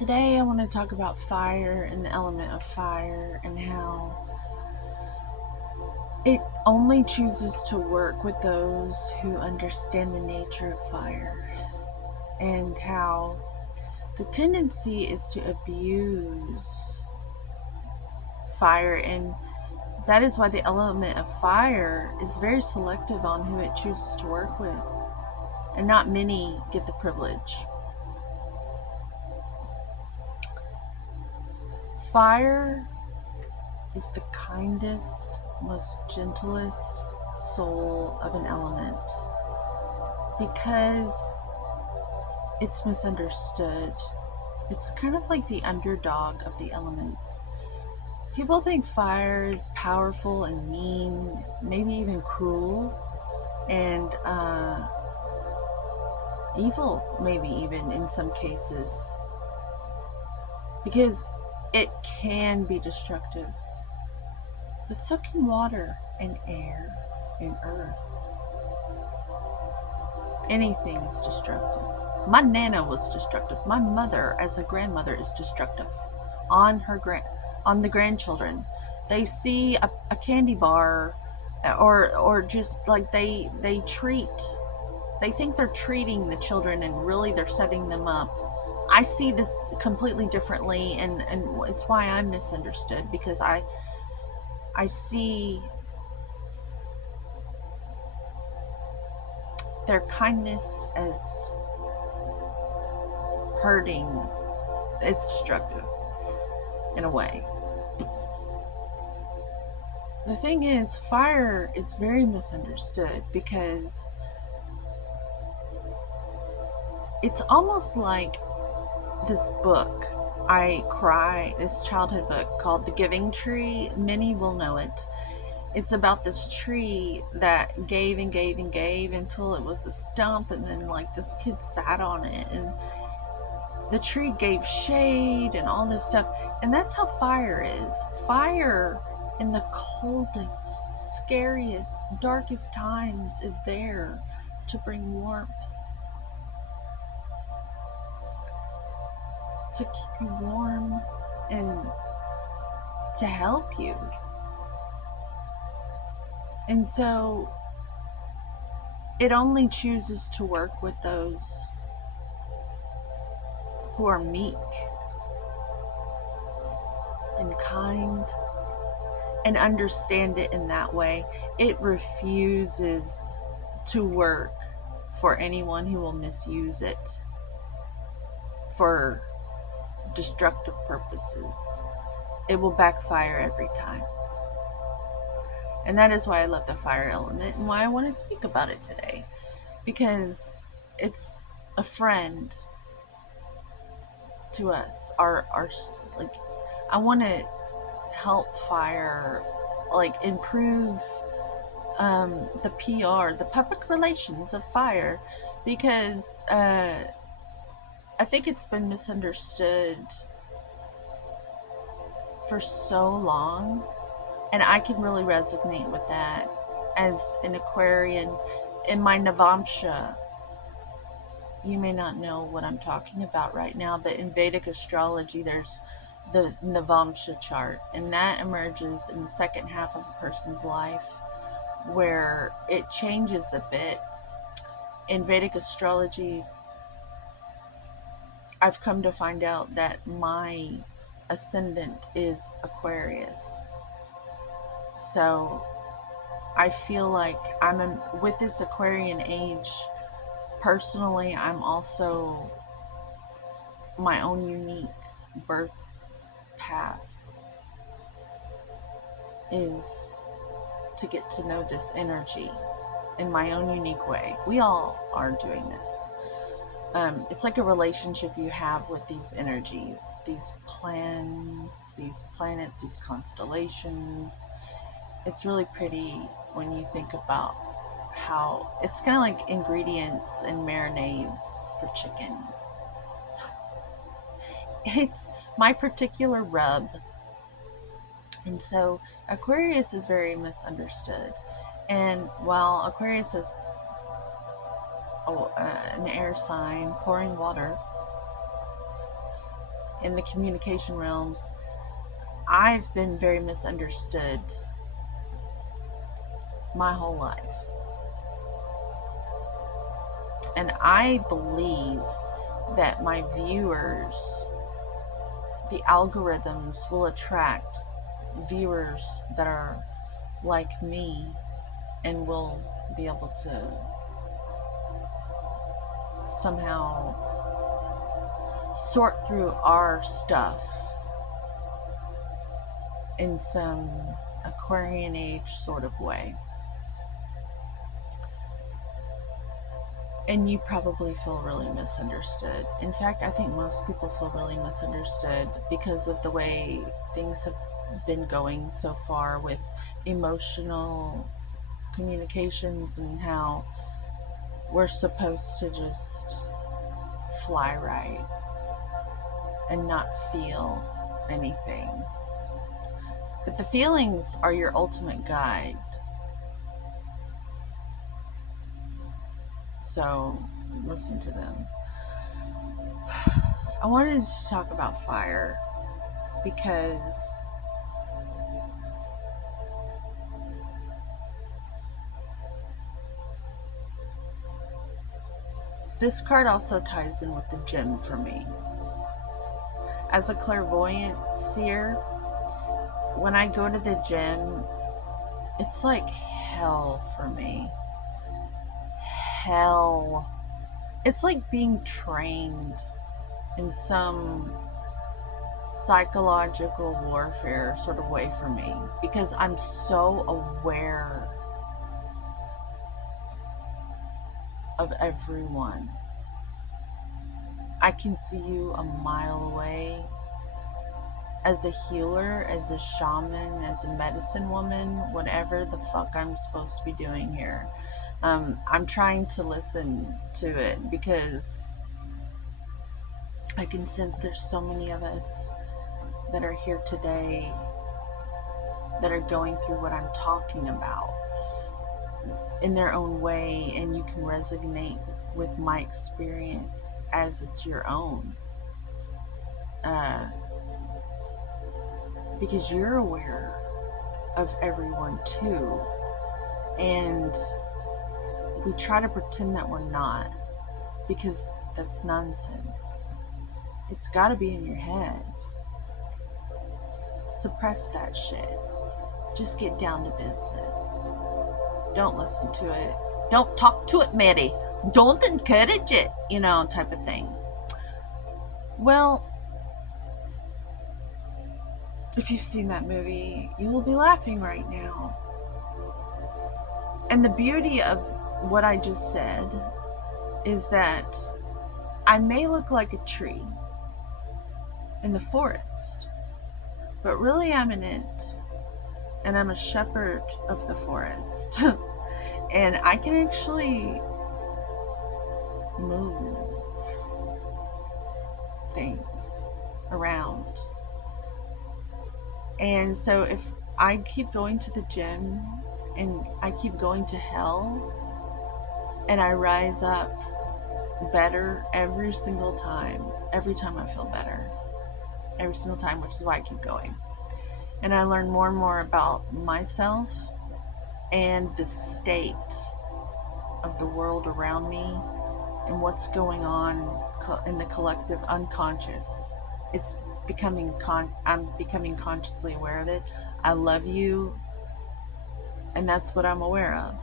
Today I want to talk about fire and the element of fire and how it only chooses to work with those who understand the nature of fire, and how the tendency is to abuse fire, and that is why the element of fire is very selective on who it chooses to work with, and not many get the privilege. Fire is the kindest, most gentlest soul of an element because it's misunderstood. It's kind of like the underdog of the elements. People think fire is powerful and mean, maybe even cruel, and evil, maybe even in some cases, because it can be destructive. But so can water and air and earth. Anything is destructive. My nana was destructive. My mother, as a grandmother, is destructive on on the grandchildren. They see a candy bar, or just like they think they're treating the children, and really they're setting them up. I see this completely differently, and it's why I'm misunderstood, because I see their kindness as hurting. It's destructive in a way. The thing is, fire is very misunderstood because it's almost like this book this childhood book called The Giving Tree. Many will know it. It's about this tree that gave and gave and gave until it was a stump, and then like this kid sat on it, and the tree gave shade and all this stuff. And that's how fire is. Fire in the coldest, scariest, darkest times is there to bring warmth, to keep you warm, and to help you. And so it only chooses to work with those who are meek and kind and understand it in that way. It refuses to work for anyone who will misuse it for destructive purposes. It will backfire every time. And that is why I love the fire element and why I want to speak about it today. Because it's a friend to us. Our like, I want to help fire, like, improve the PR, the public relations of fire, because I think it's been misunderstood for so long, and I can really resonate with that as an Aquarian. In my Navamsha, you may not know what I'm talking about right now, but in Vedic astrology, there's the Navamsha chart, and that emerges in the second half of a person's life, where it changes a bit. In Vedic astrology, I've come to find out that my ascendant is Aquarius. So I feel like with this Aquarian age, personally, I'm also my own unique birth path is to get to know this energy in my own unique way. We all are doing this. It's like a relationship you have with these energies, these plans, these planets, these constellations. It's really pretty when you think about how it's kind of like ingredients and marinades for chicken. It's my particular rub. And so Aquarius is very misunderstood. And while Aquarius is an air sign pouring water, in the communication realms, I've been very misunderstood my whole life. And I believe that my viewers, the algorithms will attract viewers that are like me and will be able to somehow sort through our stuff in some Aquarian age sort of way. And you probably feel really misunderstood. In fact, I think most people feel really misunderstood because of the way things have been going so far with emotional communications and how we're supposed to just fly right and not feel anything. But the feelings are your ultimate guide. So listen to them. I wanted to talk about fire because this card also ties in with the gem for me. As a clairvoyant seer, when I go to the gym, it's like hell for me. Hell. It's like being trained in some psychological warfare sort of way for me because I'm so aware of everyone. I can see you a mile away. As a healer, as a shaman, as a medicine woman, whatever the fuck I'm supposed to be doing here. I'm trying to listen to it because I can sense there's so many of us that are here today that are going through what I'm talking about in their own way, and you can resonate with my experience as it's your own. Because you're aware of everyone too. And we try to pretend that we're not, because that's nonsense. It's got to be in your head. Suppress that shit. Just get down to business. Don't listen to it. Don't talk to it, Mary. Don't encourage it, type of thing. Well, if you've seen that movie, you will be laughing right now. And the beauty of what I just said is that I may look like a tree in the forest, but really I'm an ant, and I'm a shepherd of the forest. And I can actually move things around. And so if I keep going to the gym and I keep going to hell and I rise up better every single time I feel better, every single time, which is why I keep going. And I learn more and more about myself and the state of the world around me and what's going on in the collective unconscious. It's I'm becoming consciously aware of it. I love you, and that's what I'm aware of.